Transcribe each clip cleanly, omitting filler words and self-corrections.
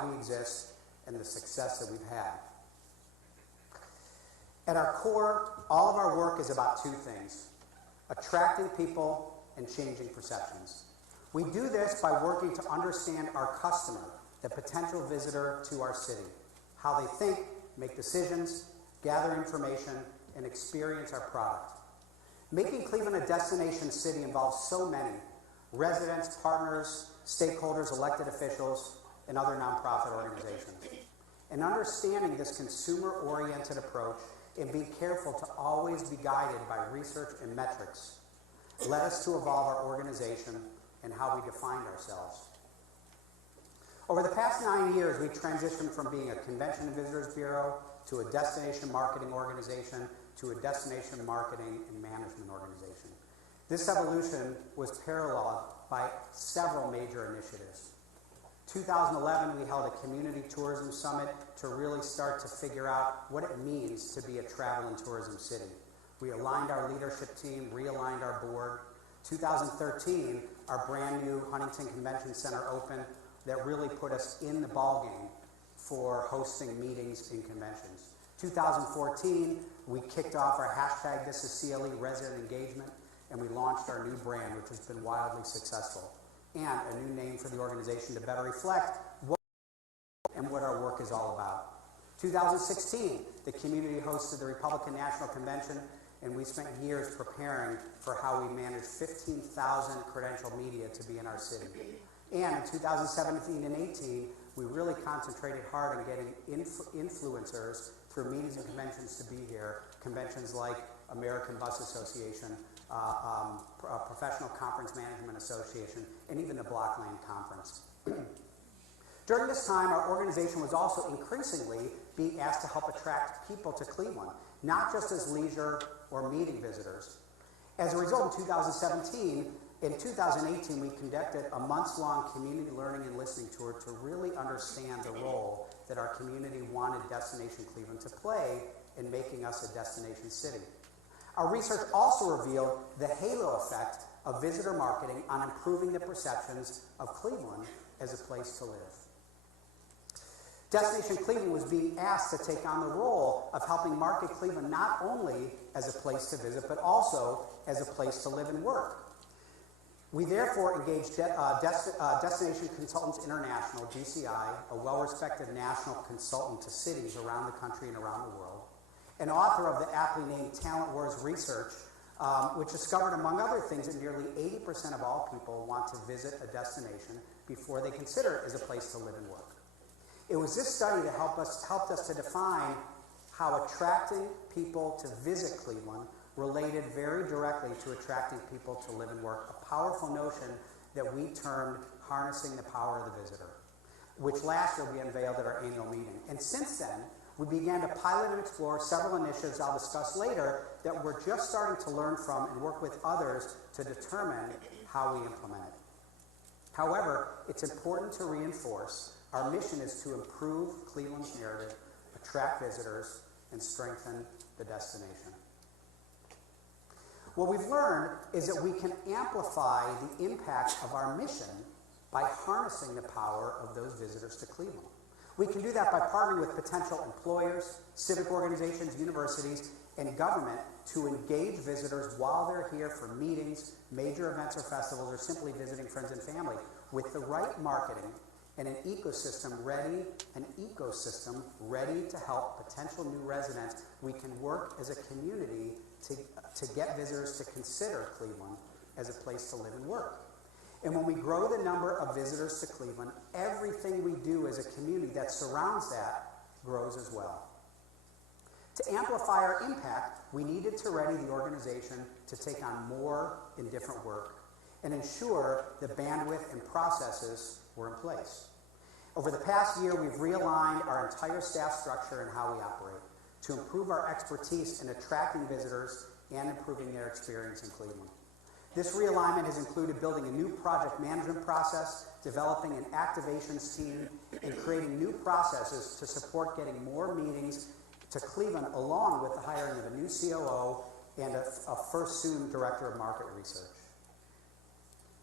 why we exist and the success that we've had. At our core, all of our work is about two things: attracting people and changing perceptions. We do this by working to understand our customer, the potential visitor to our city, how they think, make decisions, gather information, and experience our product. Making Cleveland a destination city involves so many: residents, partners, stakeholders, elected officials, and other nonprofit organizations. And understanding this consumer-oriented approach and being careful to always be guided by research and metrics led us to evolve our organization and how we defined ourselves. Over the past 9 years, we transitioned from being a convention and visitors bureau to a destination marketing organization to a destination marketing and management organization. This evolution was paralleled by several major initiatives. 2011, we held a community tourism summit to really start to figure out what it means to be a travel and tourism city. We aligned our leadership team, realigned our board. 2013, our brand new Huntington Convention Center opened that really put us in the ballgame for hosting meetings and conventions. 2014, we kicked off our hashtag This Is CLE resident engagement, and we launched our new brand, which has been wildly successful, and a new name for the organization to better reflect what our work is all about. 2016, the community hosted the Republican National Convention, and we spent years preparing for how we managed 15,000 credentialed media to be in our city. And in 2017 and 18, we really concentrated hard on getting influencers through meetings and conventions to be here. Conventions like American Bus Association, Professional Conference Management Association, and even the Blockland Conference. During this time, our organization was also increasingly being asked to help attract people to Cleveland, not just as leisure or meeting visitors. As a result, in 2017, in 2018, we conducted a months-long community learning and listening tour to really understand the role that our community wanted Destination Cleveland to play in making us a destination city. Our research also revealed the halo effect of visitor marketing on improving the perceptions of Cleveland as a place to live. Destination Cleveland was being asked to take on the role of helping market Cleveland not only as a place to visit, but also as a place to live and work. We therefore engaged Destination Consultants International, DCI, a well-respected national consultant to cities around the country and around the world, an author of the aptly named Talent Wars research, which discovered, among other things, that nearly 80% of all people want to visit a destination before they consider it as a place to live and work. It was this study that helped us to define how attracting people to visit Cleveland related very directly to attracting people to live and work, a powerful notion that we termed harnessing the power of the visitor, which last year we unveiled at our annual meeting. And since then, we began to pilot and explore several initiatives I'll discuss later that we're just starting to learn from and work with others to determine how we implement it. However, it's important to reinforce our mission is to improve Cleveland's narrative, attract visitors, and strengthen the destination. What we've learned is that we can amplify the impact of our mission by harnessing the power of those visitors to Cleveland. We can do that by partnering with potential employers, civic organizations, universities, and government to engage visitors while they're here for meetings, major events or festivals, or simply visiting friends and family. With the right marketing and an ecosystem ready to help potential new residents, we can work as a community to get visitors to consider Cleveland as a place to live and work. And when we grow the number of visitors to Cleveland, everything we do as a community that surrounds that grows as well. To amplify our impact, we needed to ready the organization to take on more and different work and ensure the bandwidth and processes were in place. Over the past year, we've realigned our entire staff structure and how we operate to improve our expertise in attracting visitors and improving their experience in Cleveland. This realignment has included building a new project management process, developing an activations team, and creating new processes to support getting more meetings to Cleveland, along with the hiring of a new COO and a first soon director of market research.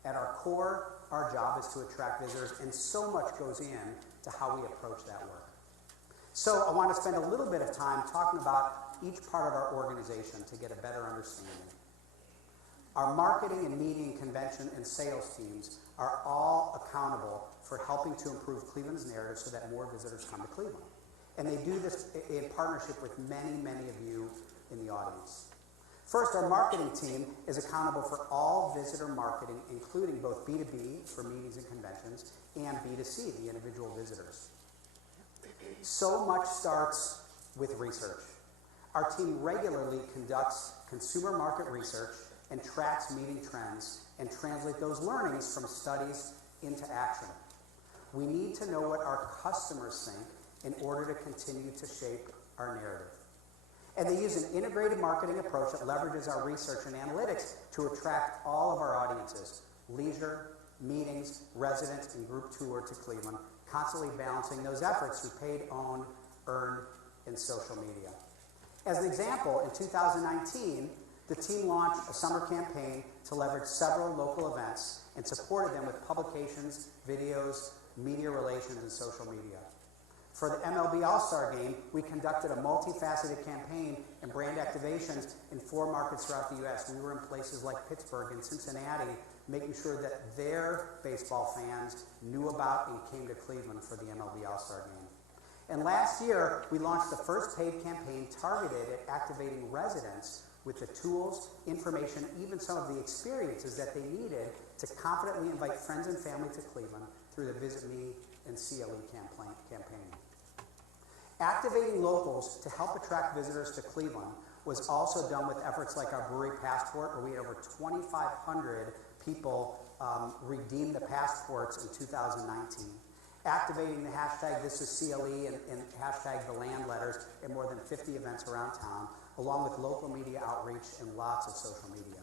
At our core, our job is to attract visitors, and so much goes in to how we approach that work. So I want to spend a little bit of time talking about each part of our organization to get a better understanding. Our marketing and media and convention and sales teams are all accountable for helping to improve Cleveland's narrative so that more visitors come to Cleveland. And they do this in partnership with many, many of you in the audience. First, our marketing team is accountable for all visitor marketing, including both B2B for meetings and conventions and B2C, the individual visitors. So much starts with research. Our team regularly conducts consumer market research and tracks meeting trends and translate those learnings from studies into action. We need to know what our customers think in order to continue to shape our narrative. And they use an integrated marketing approach that leverages our research and analytics to attract all of our audiences: leisure, meetings, residents, and group tour to Cleveland, constantly balancing those efforts through paid, owned, earned, and social media. As an example, in 2019, the team launched a summer campaign to leverage several local events and supported them with publications, videos, media relations, and social media. For the MLB All-Star Game, we conducted a multifaceted campaign and brand activations in 4 markets throughout the U.S. We were in places like Pittsburgh and Cincinnati, making sure that their baseball fans knew about and came to Cleveland for the MLB All-Star Game. And last year, we launched the first paid campaign targeted at activating residents with the tools, information, even some of the experiences that they needed to confidently invite friends and family to Cleveland through the Visit Me and CLE campaign. Activating locals to help attract visitors to Cleveland was also done with efforts like our Brewery Passport, where we had over 2,500 people redeem the passports in 2019. Activating the hashtag #ThisIsCLE and hashtag the land letters in more than 50 events around town, along with local media outreach and lots of social media.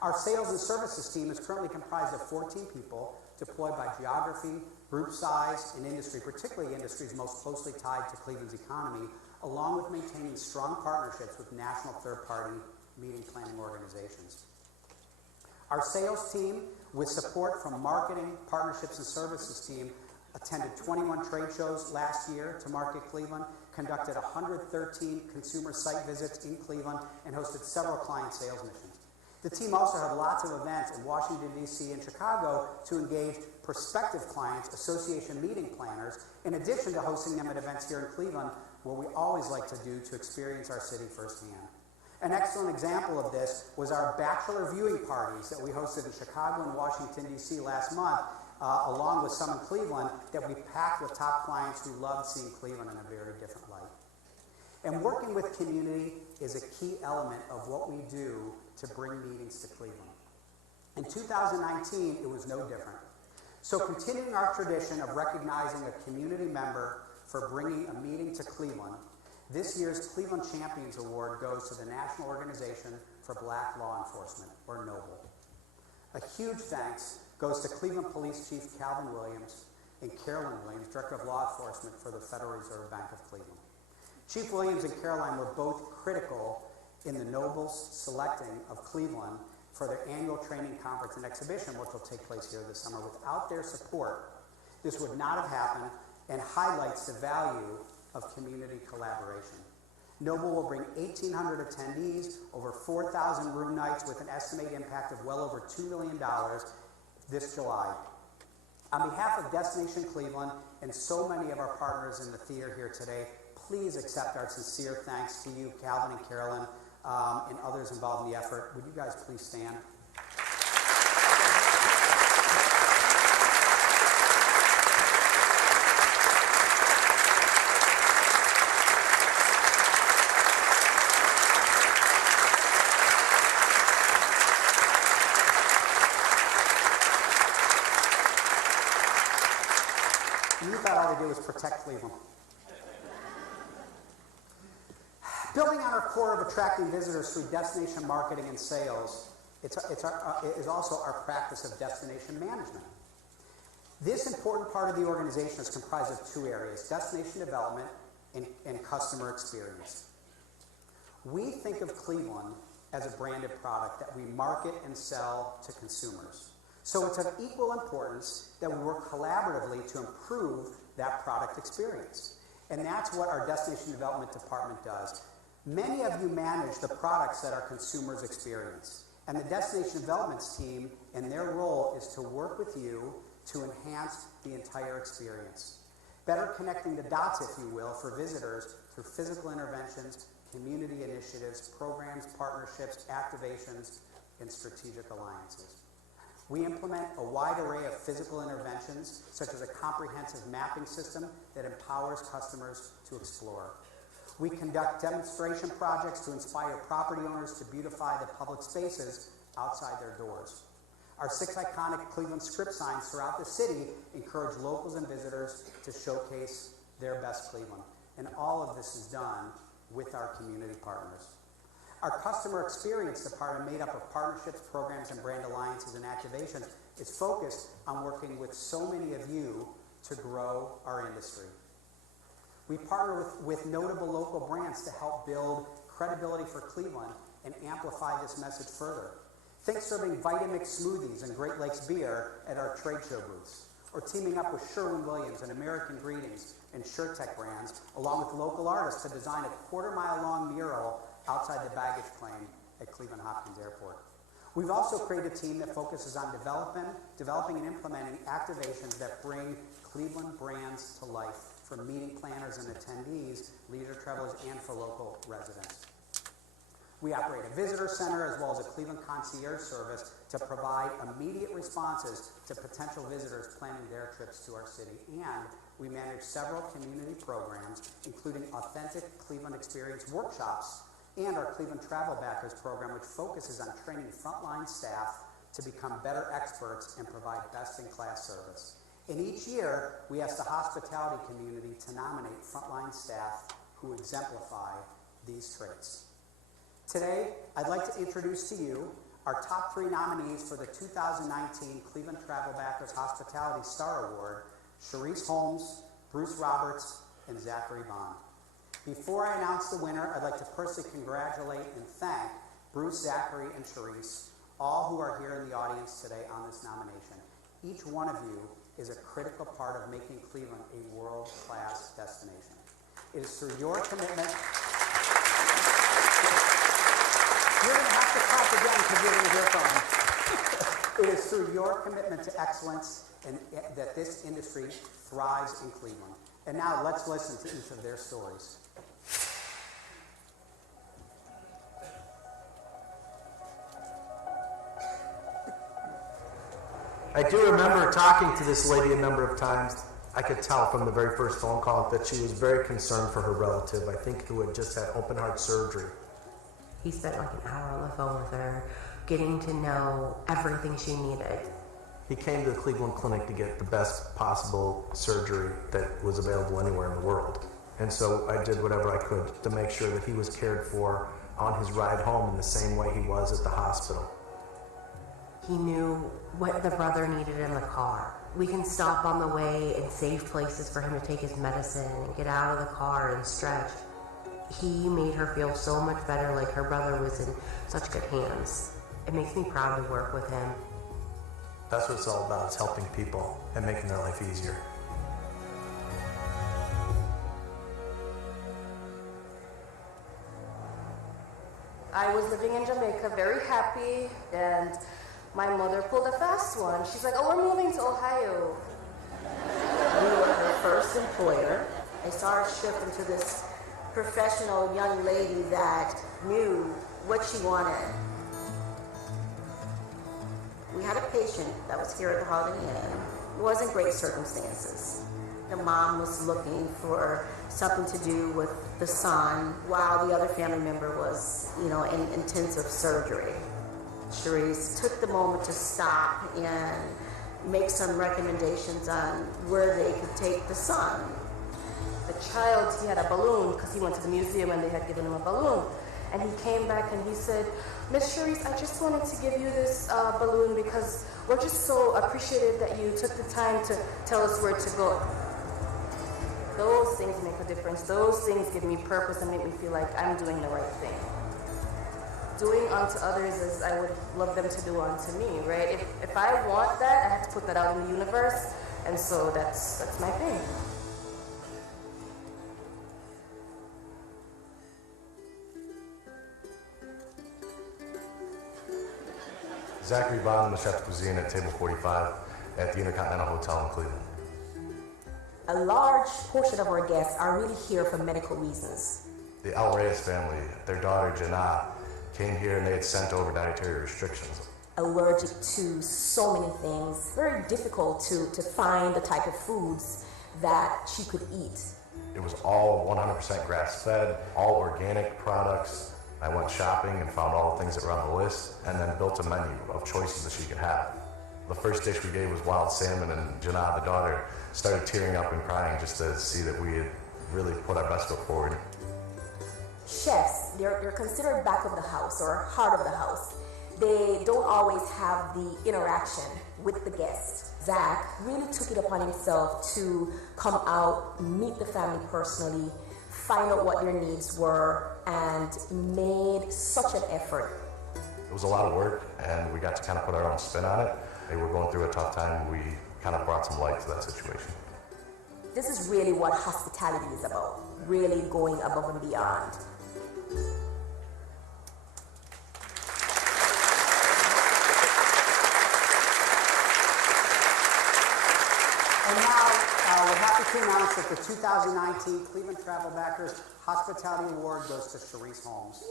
Our sales and services team is currently comprised of 14 people deployed by geography, group size, and industry, particularly industries most closely tied to Cleveland's economy, along with maintaining strong partnerships with national third-party meeting planning organizations. Our sales team, with support from marketing, partnerships, and services team, attended 21 trade shows last year to market Cleveland, conducted 113 consumer site visits in Cleveland, and hosted several client sales missions. The team also had lots of events in Washington, D.C. and Chicago to engage prospective clients, association meeting planners, in addition to hosting them at events here in Cleveland, what we always like to do to experience our city firsthand. An excellent example of this was our bachelor viewing parties that we hosted in Chicago and Washington, D.C. last month, along with some in Cleveland, that we packed with top clients who loved seeing Cleveland in a very different light. And working with community is a key element of what we do to bring meetings to Cleveland. In 2019, it was no different. So continuing our tradition of recognizing a community member for bringing a meeting to Cleveland, this year's Cleveland Champions Award goes to the National Organization for Black Law Enforcement, or NOBLE. A huge thanks goes to Cleveland Police Chief Calvin Williams and Carolyn Williams, Director of Law Enforcement for the Federal Reserve Bank of Cleveland. Chief Williams and Caroline were both critical in the Noble's selecting of Cleveland for their annual training conference and exhibition, which will take place here this summer. Without their support, this would not have happened, and highlights the value of community collaboration. Noble will bring 1,800 attendees, over 4,000 room nights, with an estimated impact of well over $2 million this July. On behalf of Destination Cleveland and so many of our partners in the theater here today, please accept our sincere thanks to you, Calvin and Carolyn, and others involved in the effort. Would you guys please stand? You thought all they did was protect Cleveland. Building on our core of attracting visitors through destination marketing and sales, is also our practice of destination management. This important part of the organization is comprised of 2 areas: destination development and customer experience. We think of Cleveland as a branded product that we market and sell to consumers. So it's of equal importance that we work collaboratively to improve that product experience. And that's what our Destination Development Department does. Many of you manage the products that our consumers experience. And the Destination Developments team, and their role is to work with you to enhance the entire experience. Better connecting the dots, if you will, for visitors through physical interventions, community initiatives, programs, partnerships, activations, and strategic alliances. We implement a wide array of physical interventions, such as a comprehensive mapping system that empowers customers to explore. We conduct demonstration projects to inspire property owners to beautify the public spaces outside their doors. Our 6 iconic Cleveland script signs throughout the city encourage locals and visitors to showcase their best Cleveland. And all of this is done with our community partners. Our customer experience department, made up of partnerships, programs, and brand alliances and activations, is focused on working with so many of you to grow our industry. We partner with notable local brands to help build credibility for Cleveland and amplify this message further. Think serving Vitamix smoothies and Great Lakes beer at our trade show booths, or teaming up with Sherwin-Williams and American Greetings and SureTech brands, along with local artists, to design a quarter-mile-long mural outside the baggage claim at Cleveland Hopkins Airport. We've also created a team that focuses on developing and implementing activations that bring Cleveland brands to life for meeting planners and attendees, leisure travelers, and for local residents. We operate a visitor center as well as a Cleveland concierge service to provide immediate responses to potential visitors planning their trips to our city. And we manage several community programs, including Authentic Cleveland Experience workshops and our Cleveland Travel Backers program, which focuses on training frontline staff to become better experts and provide best-in-class service. And each year, we ask the hospitality community to nominate frontline staff who exemplify these traits. Today, I'd like to introduce to you our top 3 nominees for the 2019 Cleveland Travel Backers Hospitality Star Award: Cherise Holmes, Bruce Roberts, and Zachary Bond. Before I announce the winner, I'd like to personally congratulate and thank Bruce, Zachary, and Cherise, all who are here in the audience today on this nomination. Each one of you is a critical part of making Cleveland a world-class destination. It is through your commitment. You're going to have to clap again because you're going to hear from them. It is through your commitment to excellence and that this industry thrives in Cleveland. And now let's listen to each of their stories. I do remember talking to this lady a number of times. I could tell from the very first phone call that she was very concerned for her relative, I think, who had just had open heart surgery. He spent like an hour on the phone with her, getting to know everything she needed. He came to the Cleveland Clinic to get the best possible surgery that was available anywhere in the world. And so I did whatever I could to make sure that he was cared for on his ride home in the same way he was at the hospital. He knew what the brother needed in the car. We can stop on the way and save places for him to take his medicine and get out of the car and stretch. He made her feel so much better, like her brother was in such good hands. It makes me proud to work with him. That's what it's all about, is helping people and making their life easier. I was living in Jamaica, very happy, and my mother pulled a fast one. She's like, "Oh, we're moving to Ohio." We were her first employer. I saw her shift into this professional young lady that knew what she wanted. We had a patient that was here at the Holiday Inn. It wasn't great circumstances. The mom was looking for something to do with the son while the other family member was, in intensive surgery. Cherise took the moment to stop and make some recommendations on where they could take the son. The child, he had a balloon because he went to the museum and they had given him a balloon. And he came back and he said, "Miss Cherise, I just wanted to give you this balloon because we're just so appreciative that you took the time to tell us where to go." Those things make a difference. Those things give me purpose and make me feel like I'm doing the right thing. doing unto others as I would love them to do unto me, right? If I want that, I have to put that out in the universe, and so that's my thing. Zachary Bond, the chef de cuisine at table 45 at the Intercontinental Hotel in Cleveland. A large portion of our guests are really here for medical reasons. The Al Reyes family, their daughter Janah, came here and they had sent over dietary restrictions. Allergic to so many things. Very difficult to find the type of foods that she could eat. It was all 100% grass-fed, all organic products. I went shopping and found all the things that were on the list and then built a menu of choices that she could have. The first dish we gave was wild salmon, and Janah, the daughter, started tearing up and crying just to see that we had really put our best foot forward. Chefs, they're considered back of the house or heart of the house. They don't always have the interaction with the guest. Zach really took it upon himself to come out, meet the family personally, find out what their needs were, and made such an effort. It was a lot of work, and we got to kind of put our own spin on it. They were going through a tough time. We kind of brought some light to that situation. This is really what hospitality is about, really going above and beyond. And now, we're happy to announce that the 2019 Cleveland Travel Backers Hospitality Award goes to Sharice Holmes.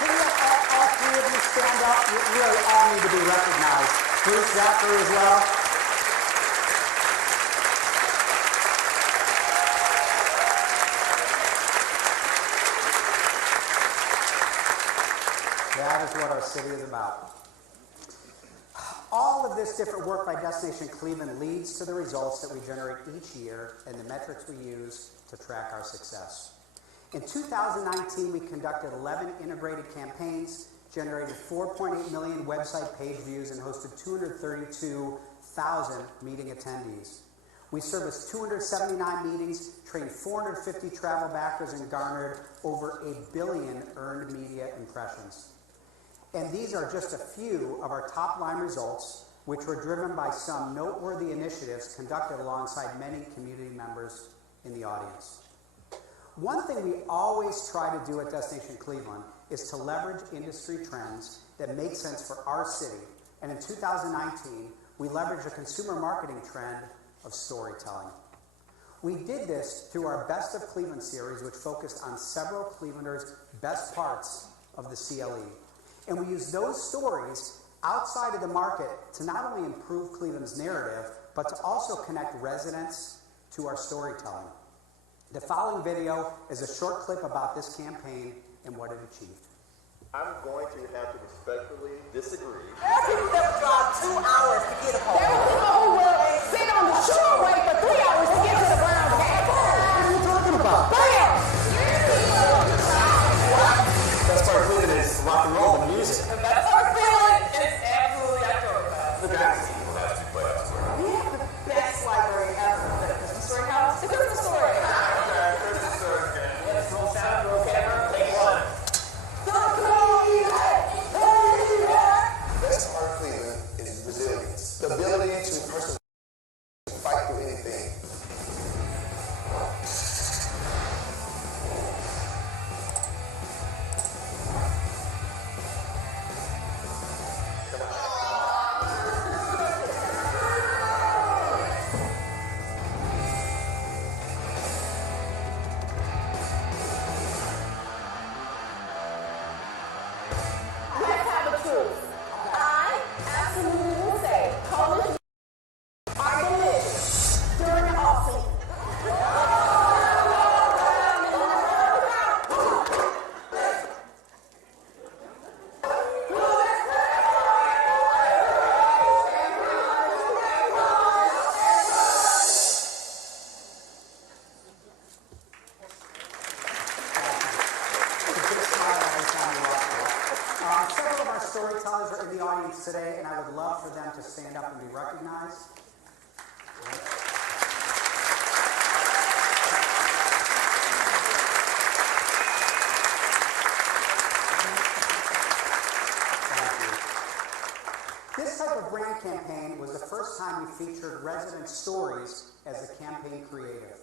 Can you all three of you stand up? You really all need to be recognized. Bruce, Zachary as well. That is what our city is about. All of this different work by Destination Cleveland leads to the results that we generate each year and the metrics we use to track our success. In 2019, we conducted 11 integrated campaigns, generated 4.8 million website page views, and hosted 232,000 meeting attendees. We serviced 279 meetings, trained 450 travel backers, and garnered over 1 billion earned media impressions. And these are just a few of our top-line results, which were driven by some noteworthy initiatives conducted alongside many community members in the audience. One thing we always try to do at Destination Cleveland is to leverage industry trends that make sense for our city. And in 2019, we leveraged a consumer marketing trend of storytelling. We did this through our Best of Cleveland series, which focused on several Clevelanders' best parts of the CLE. And we used those stories outside of the market to not only improve Cleveland's narrative, but to also connect residents to our storytelling. The following video is a short clip about this campaign and what it achieved. I'm going to have to respectfully disagree. There are people that would drive 2 hours to get a car. There are people who will sit on the shoreway for 3 hours to get to the Brown Cat. What are you talking about? Bam! The best part of Cleveland is rock and roll and music. The best part of feeling is absolutely Oktoberfest. Look at that. We have the best library ever. The Christmas Story House. The Christmas Story. Yes, roll sound, roll camera, take one. The best part of Cleveland is resilience. The ability to persevere, to fight through anything. Let's have the truth. I absolutely will say college are delicious during the off season. Several of our storytellers are in the audience today, and I would love for them to stand up and be recognized. This type of brand campaign was the first time we featured resident stories as the campaign creative.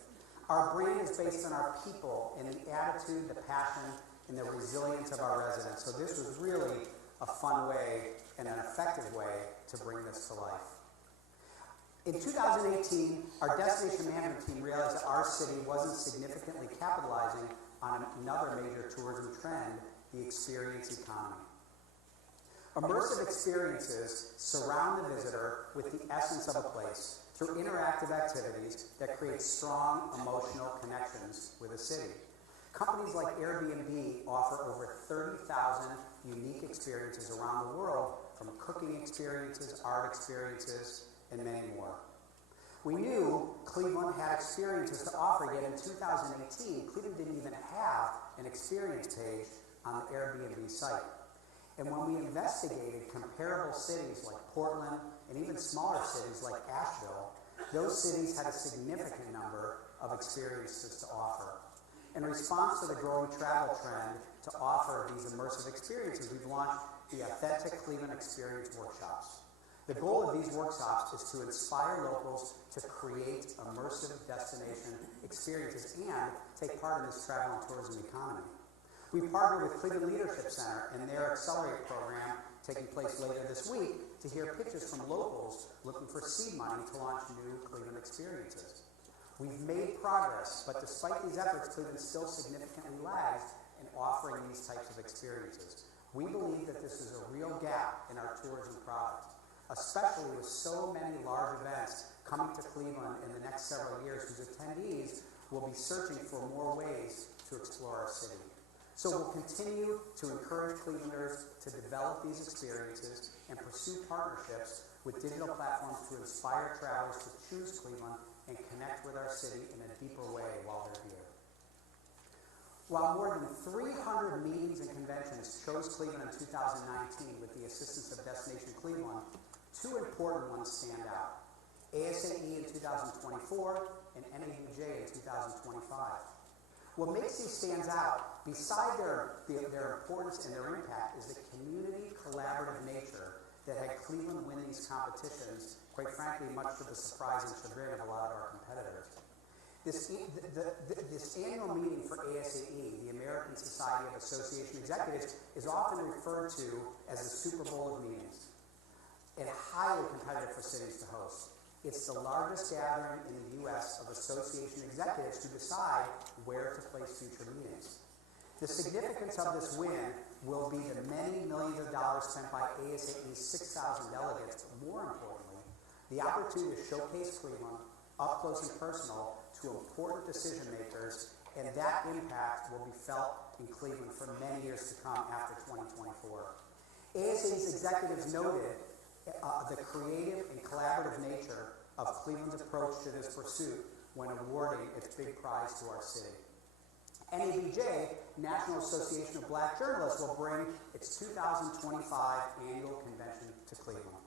Our brand is based on our people and the attitude, the passion, and the resilience of our residents. So this was really a fun way and an effective way to bring this to life. In 2018, our destination management team realized that our city wasn't significantly capitalizing on another major tourism trend, the experience economy. Immersive experiences surround the visitor with the essence of a place through interactive activities that create strong emotional connections with a city. Companies like Airbnb offer over 30,000 unique experiences around the world, from cooking experiences, art experiences, and many more. We knew Cleveland had experiences to offer, yet in 2018, Cleveland didn't even have an experience page on the Airbnb site. And when we investigated comparable cities like Portland and even smaller cities like Asheville, those cities had a significant number of experiences to offer. In response to the growing travel trend to offer these immersive experiences, we've launched the Authentic Cleveland Experience Workshops. The goal of these workshops is to inspire locals to create immersive destination experiences and take part in this travel and tourism economy. We partnered with Cleveland Leadership Center and their Accelerate program taking place later this week to hear pitches from locals looking for seed money to launch new Cleveland experiences. We've made progress, but despite these efforts, Cleveland still significantly lags in offering these types of experiences. We believe that this is a real gap in our tourism product, especially with so many large events coming to Cleveland in the next several years whose attendees will be searching for more ways to explore our city. So we'll continue to encourage Clevelanders to develop these experiences and pursue partnerships with digital platforms to inspire travelers to choose Cleveland and connect with our city in a deeper way while they're here. While more than 300 meetings and conventions chose Cleveland in 2019 with the assistance of Destination Cleveland, two important ones stand out: ASAE in 2024 and NABJ in 2025. What makes these stands out, beside their importance and their impact, is the community collaborative nature that had Cleveland win these competitions, quite frankly, much to the surprise and chagrin of a lot of our competitors. This annual meeting for ASAE, the American Society of Association Executives, is often referred to as the Super Bowl of meetings, and highly competitive for cities to host. It's the largest gathering in the U.S. of association executives to decide where to place future meetings. The significance of this win will be the many millions of dollars spent by ASAE's 6,000 delegates, but more importantly, the opportunity to showcase Cleveland up close and personal to important decision makers, and that impact will be felt in Cleveland for many years to come after 2024. ASAE's executives noted the creative and collaborative nature of Cleveland's approach to this pursuit when awarding its big prize to our city. NABJ, National Association of Black Journalists, will bring its 2025 annual convention to Cleveland.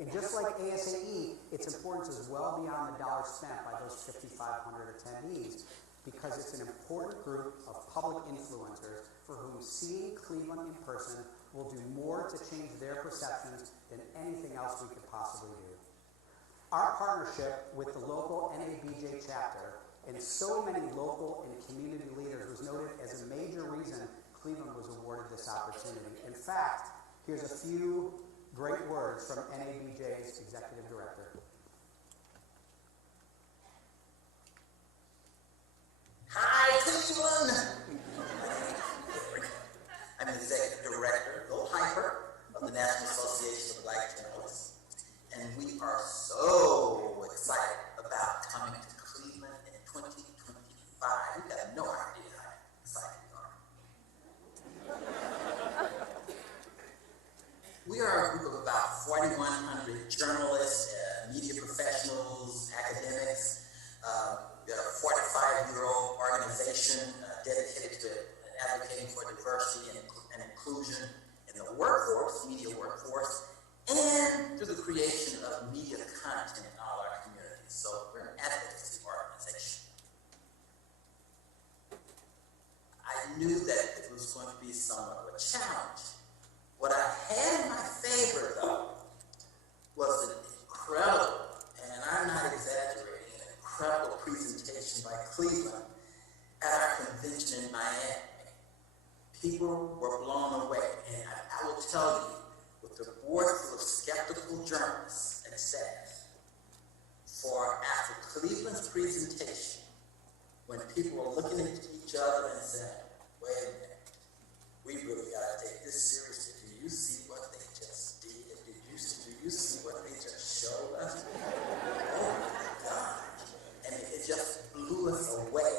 And just like ASAE, its importance is well beyond the dollars spent by those 5,500 attendees, because it's an important group of public influencers for whom seeing Cleveland in person will do more to change their perceptions than anything else we could possibly do. Our partnership with the local NABJ chapter and so many local and community leaders was noted as a major reason Cleveland was awarded this opportunity. In fact, here's a few great words from NABJ's executive director. Hi, Cleveland! I'm the executive director, Bill Hyper, of the National Association of Black Journalists, and we are so excited about coming to Cleveland in 2025. You have no idea how excited we are. We are a group of about 4,100 journalists, media professionals, academics. We are a 45-year-old organization dedicated to advocating for diversity and inclusion in the workforce, media workforce, and through the creation of media content in all our communities. So we're an advocacy organization. I knew that it was going to be somewhat of a challenge. What I had in my favor, though, board full of skeptical journalists and staff. For after Cleveland's presentation, when people were looking at each other and saying, wait a minute, we really got to take this seriously. Do you see what they just did? Do you see what they just showed us? Oh my God. And it just blew us away.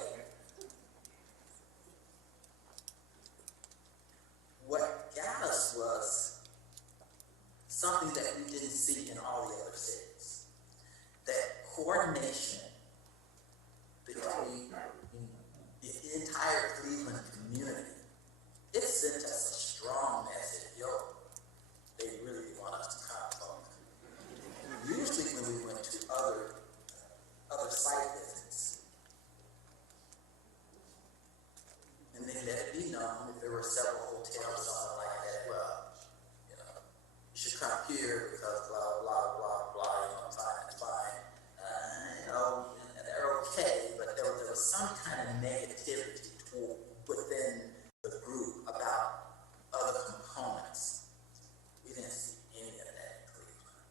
What got us was something that we didn't see in all the other cities. That coordination between the entire Cleveland community. It sent us a strong message. Yo, they really want us to come. Usually when we went to other site visits, and they let it be known if there were several hotels or something like that, well, you know, you should come here because blah, blah, blah, blah, you know, fine. You know, and they're okay, but there was some kind of negativity within the group about other components. We didn't see any of that in Cleveland.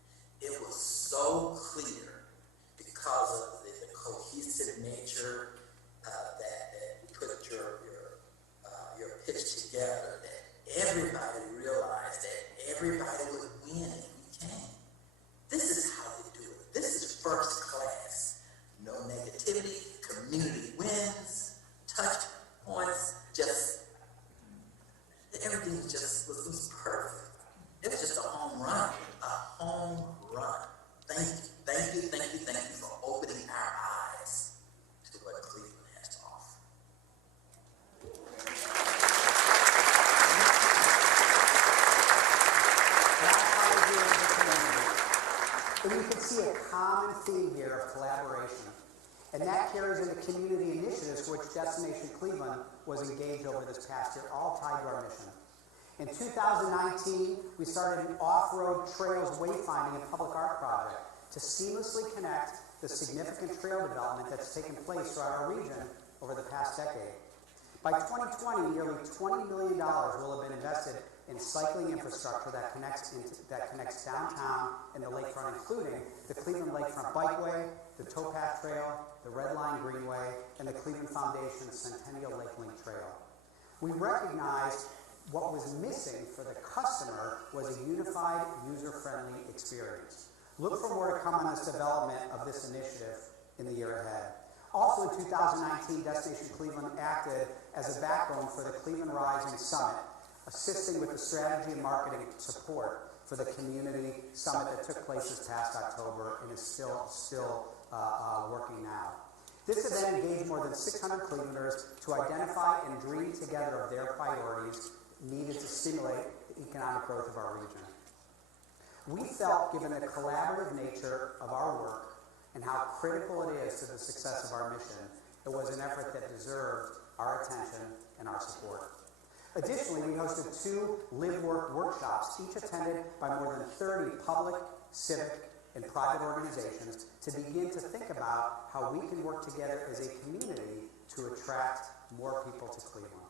It was so clear because of the cohesive nature that you put your pitch together, that everybody realized that everybody would win if we came. This is how they do it. This is first class. No negativity, community wins, touch points, just everything was perfect. It was just a home run. Thank you for opening our eyes to what Cleveland has to offer. And you can see a common theme here of collaboration. And that carries into community initiatives for which Destination Cleveland was engaged over this past year, all tied to our mission. In 2019, we started an off-road trails wayfinding and public art project to seamlessly connect the significant trail development that's taken place throughout our region over the past decade. By 2020, nearly $20 million will have been invested in cycling infrastructure that connects downtown and the lakefront, including the Cleveland Lakefront Bikeway, the Towpath Trail, the Red Line Greenway, and the Cleveland Foundation Centennial Lake Link Trail. We recognized what was missing for the customer was a unified, user-friendly experience. Look for more to come on this development of this initiative in the year ahead. Also in 2019, Destination Cleveland acted as a backbone for the Cleveland Rising Summit, assisting with the strategy and marketing support for the community summit that took place this past October and is still working now. This event engaged more than 600 Clevelanders to identify and dream together of their priorities needed to stimulate the economic growth of our region. We felt, given the collaborative nature of our work and how critical it is to the success of our mission, it was an effort that deserved our attention and our support. Additionally, we hosted 2 live-work workshops, each attended by more than 30 public, civic, and private organizations to begin to think about how we can work together as a community to attract more people to Cleveland.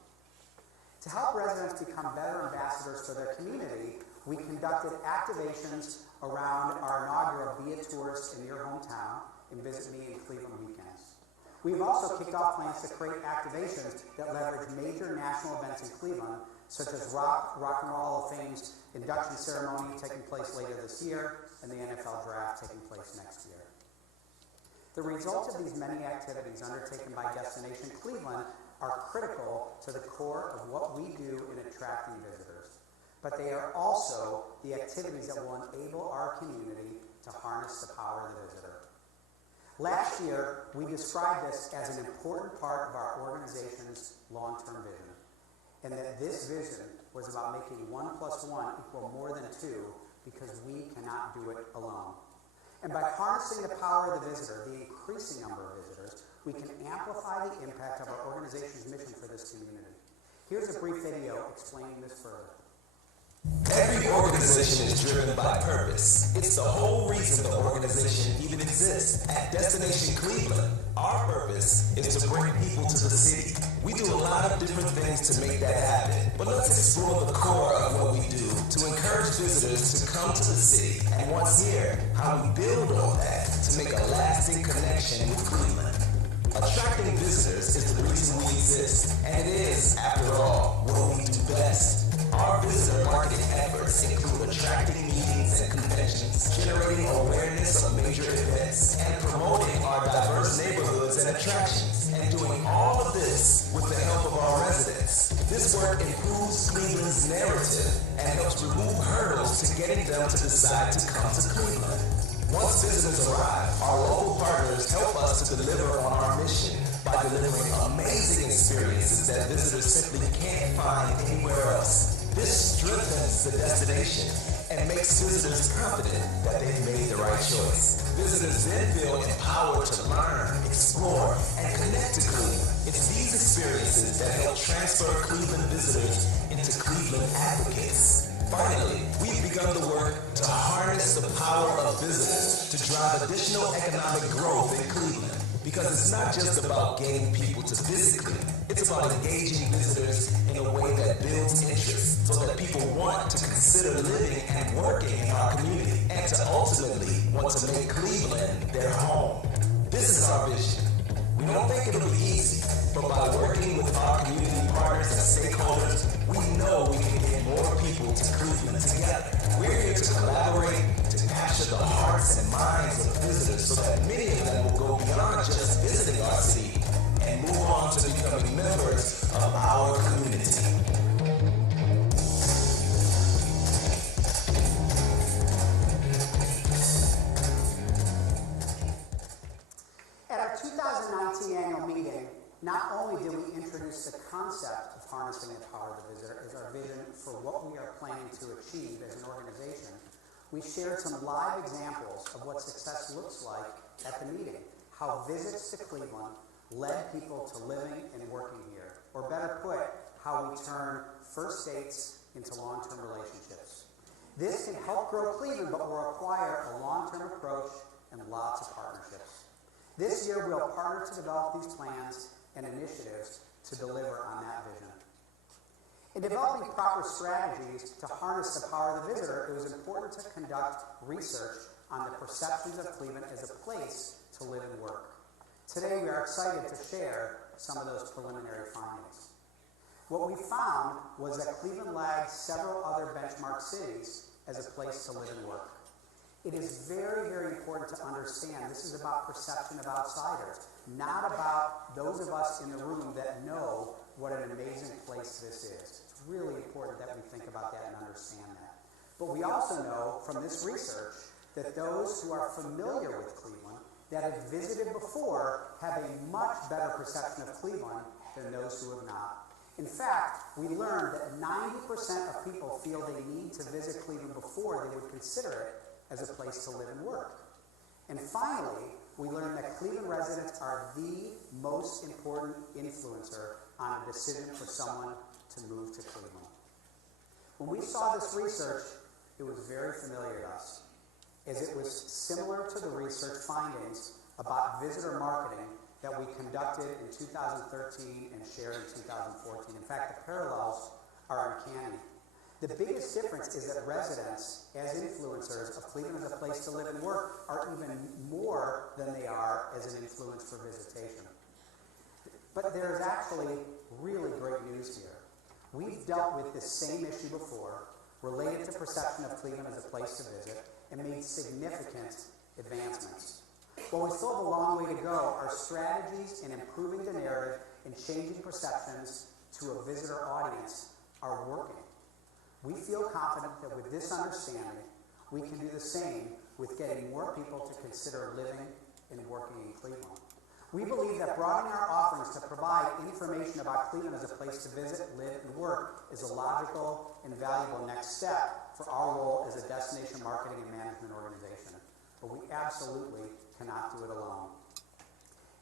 To help residents become better ambassadors for their community, we conducted activations around our inaugural Be a Tourist in Your Hometown and Visit Me in Cleveland weekends. We've also kicked off plans to create activations that leverage major national events in Cleveland, such as Rock and Roll Hall of Fame's induction ceremony taking place later this year and the NFL Draft taking place next year. The results of these many activities undertaken by Destination Cleveland are critical to the core of what we do in attracting visitors, but they are also the activities that will enable our community to harness the power of the visitor. Last year, we described this as an important part of our organization's long-term vision, and that this vision was about making 1 + 1 equal more than 2 because we cannot do it alone. And by harnessing the power of the visitor, the increasing number of visitors, we can amplify the impact of our organization's mission for this community. Here's a brief video explaining this further. Every organization is driven by purpose. It's the whole reason the organization even exists. At Destination Cleveland, our purpose is to bring people to the city. We do a lot of different things to make that happen, but let's explore the core of what we do to encourage visitors to come to the city, and once here, how we build on that to make a lasting connection with Cleveland. Attracting visitors is the reason we exist, and it is, after all, what we do best. Our visitor marketing efforts include attracting meetings and conventions, generating awareness of major events, and promoting our diverse neighborhoods and attractions, and doing all of this with the help of our residents. This work improves Cleveland's narrative and helps remove hurdles to getting them to decide to come to Cleveland. Once visitors arrive, our local partners help us to deliver on our mission by delivering amazing experiences that visitors simply can't find anywhere else. This strengthens the destination and makes visitors confident that they've made the right choice. Visitors then feel empowered to learn, explore, and connect to Cleveland. It's these experiences that help transfer Cleveland visitors into Cleveland advocates. Finally, we've begun the work to harness the power of visitors to drive additional economic growth in Cleveland. Because it's not just about getting people to visit Cleveland, it's about engaging visitors in a way that builds interest so that people want to consider living and working in our community and to ultimately want to make Cleveland their home. This is our vision. We don't think it'll be easy, but by working with our community partners and stakeholders, we know we can get more people to Cleveland together. We're here to collaborate, to capture the hearts and minds of visitors so that many of them will go beyond just visiting our city and move on to becoming members of our community. At our 2019 annual meeting, not only did we introduce the concept of harnessing the power of the visitor as our vision for what we are planning to achieve as an organization, we shared some live examples of what success looks like at the meeting, how visits to Cleveland led people to living and working here, or better put, how we turn first dates into long-term relationships. This can help grow Cleveland, but will require a long-term approach and lots of partnerships. This year, we'll partner to develop these plans and initiatives to deliver on that vision. In developing proper strategies to harness the power of the visitor, it was important to conduct research on the perceptions of Cleveland as a place to live and work. Today, we are excited to share some of those preliminary findings. What we found was that Cleveland lagged several other benchmark cities as a place to live and work. It is very, very important to understand this is about perception of outsiders, not about those of us in the room that know what an amazing place this is. It's really important that we think about that and understand that. But we also know from this research that those who are familiar with Cleveland, that have visited before, have a much better perception of Cleveland than those who have not. In fact, we learned that 90% of people feel they need to visit Cleveland before they would consider it as a place to live and work. And finally, we learned that Cleveland residents are the most important influencer on a decision for someone to move to Cleveland. When we saw this research, it was very familiar to us, as it was similar to the research findings about visitor marketing that we conducted in 2013 and shared in 2014. In fact, the parallels are uncanny. The biggest difference is that residents, as influencers of Cleveland as a place to live and work, are even more than they are as an influence for visitation. But there's actually really great news here. We've dealt with this same issue before, related to perception of Cleveland as a place to visit, and made significant advancements. While we still have a long way to go, our strategies in improving the narrative and changing perceptions to a visitor audience are working. We feel confident that with this understanding, we can do the same with getting more people to consider living and working in Cleveland. We believe that broadening our offerings to provide information about Cleveland as a place to visit, live, and work is a logical and valuable next step for our role as a destination marketing and management organization. But we absolutely cannot do it alone.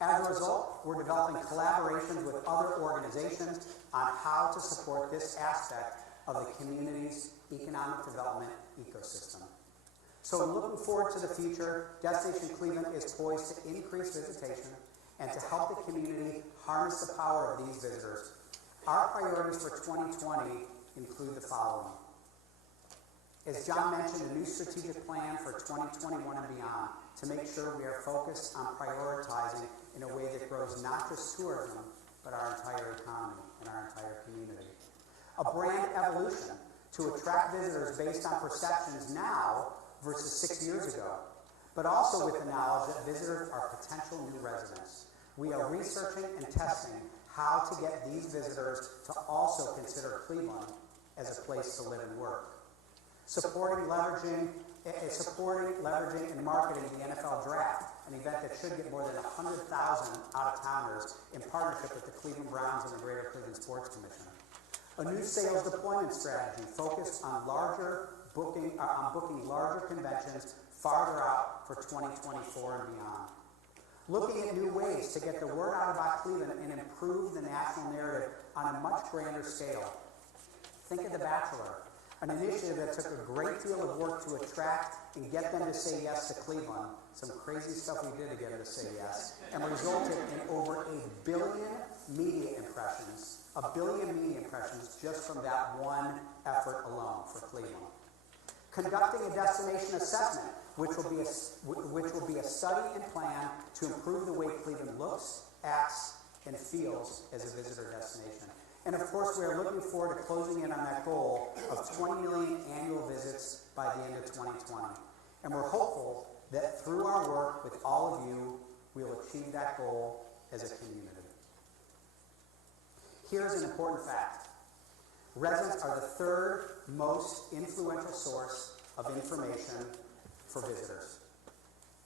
As a result, we're developing collaborations with other organizations on how to support this aspect of the community's economic development ecosystem. So looking forward to the future, Destination Cleveland is poised to increase visitation and to help the community harness the power of these visitors. Our priorities for 2020 include the following. As John mentioned, a new strategic plan for 2021 and beyond to make sure we are focused on prioritizing in a way that grows not just tourism, but our entire economy and our entire community. A brand evolution to attract visitors based on perceptions now versus 6 years ago, but also with the knowledge that visitors are potential new residents. We are researching and testing how to get these visitors to also consider Cleveland as a place to live and work. Supporting, leveraging, and marketing the NFL Draft, an event that should get more than 100,000 out-of-towners in partnership with the Cleveland Browns and the Greater Cleveland Sports Commission. A new sales deployment strategy focused on booking larger conventions farther out for 2024 and beyond. Looking at new ways to get the word out about Cleveland and improve the national narrative on a much grander scale. Think of The Bachelor, an initiative that took a great deal of work to attract and get them to say yes to Cleveland. Some crazy stuff we did to get them to say yes, and resulted in over 1 billion media impressions. 1 billion media impressions just from that one effort alone for Cleveland. Conducting a destination assessment, which will be a study and plan to improve the way Cleveland looks, acts, and feels as a visitor destination. And of course, we are looking forward to closing in on that goal of 20 million annual visits by the end of 2020. And we're hopeful that through our work with all of you, we'll achieve that goal as a community. Here's an important fact. Residents are the third most influential source of information for visitors.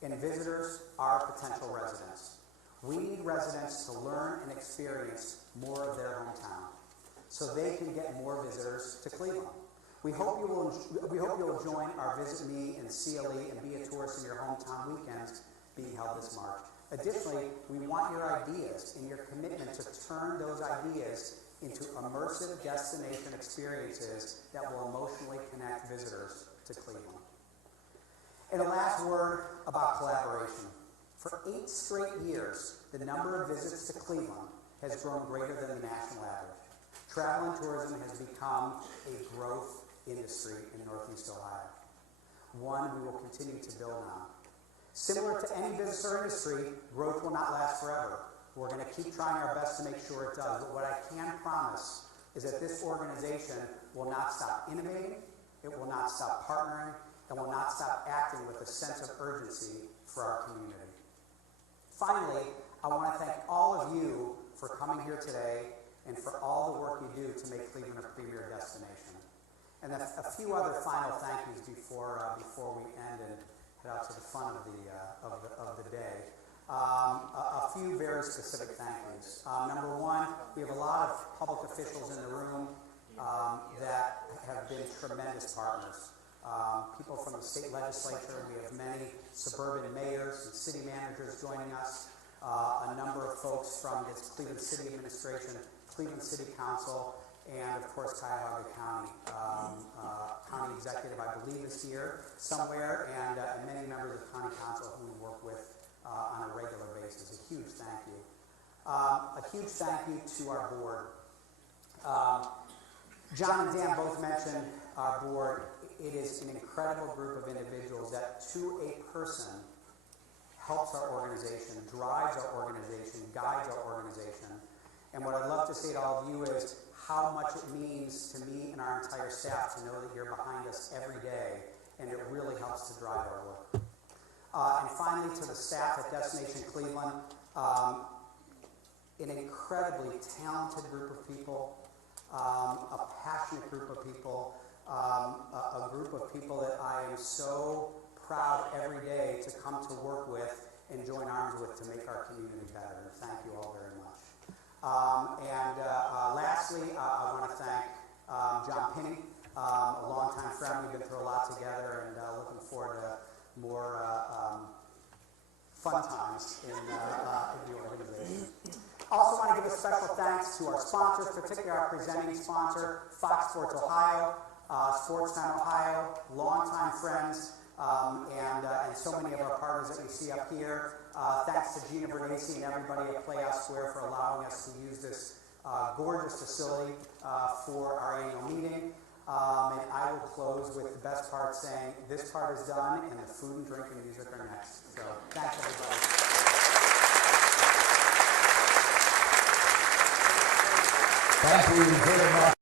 And visitors are potential residents. We need residents to learn and experience more of their hometown so they can get more visitors to Cleveland. We hope you will join our Visit Me and CLE and Be a Tourist in Your Hometown weekends being held this March. Additionally, we want your ideas and your commitment to turn those ideas into immersive destination experiences that will emotionally connect visitors to Cleveland. And a last word about collaboration. For 8 straight years, the number of visits to Cleveland has grown greater than the national average. Travel and tourism has become a growth industry in Northeast Ohio, one we will continue to build on. Similar to any business or industry, growth will not last forever. We're going to keep trying our best to make sure it does, but what I can promise is that this organization will not stop innovating, it will not stop partnering, and will not stop acting with a sense of urgency for our community. Finally, I want to thank all of you for coming here today and for all the work you do to make Cleveland a premier destination. And then a few other final thank yous before we end and head out to the fun of the day. A few very specific thank yous. Number one, we have a lot of public officials in the room that have been tremendous partners. People from the state legislature, we have many suburban mayors and city managers joining us, a number of folks from the Cleveland City Administration, Cleveland City Council, and of course Cuyahoga County. County Executive, I believe, is here somewhere, and many members of County Council who we work with on a regular basis. A huge thank you. A huge thank you to our board. John and Dan both mentioned our board. It is an incredible group of individuals that, to a person, helps our organization, drives our organization, guides our organization. And what I'd love to say to all of you is how much it means to me and our entire staff to know that you're behind us every day, and it really helps to drive our work. And finally, to the staff at Destination Cleveland, an incredibly talented group of people, a passionate group of people, a group of people that I am so proud every day to come to work with and join arms with to make our community better. And thank you all very much. Lastly, I want to thank John Pinney, a longtime friend. We've been through a lot together, and looking forward to more fun times in the organization. I also want to give a special thanks to our sponsors, particularly our presenting sponsor, Fox Sports Ohio, Sports Time Ohio, longtime friends, and and so many of our partners that we see up here. Thanks to Gina Bernasi and everybody at Playhouse Square for allowing us to use this gorgeous facility for our annual meeting. And I will close with the best part saying this part is done and the food and drink and music are next. So thanks everybody. Thank you very much.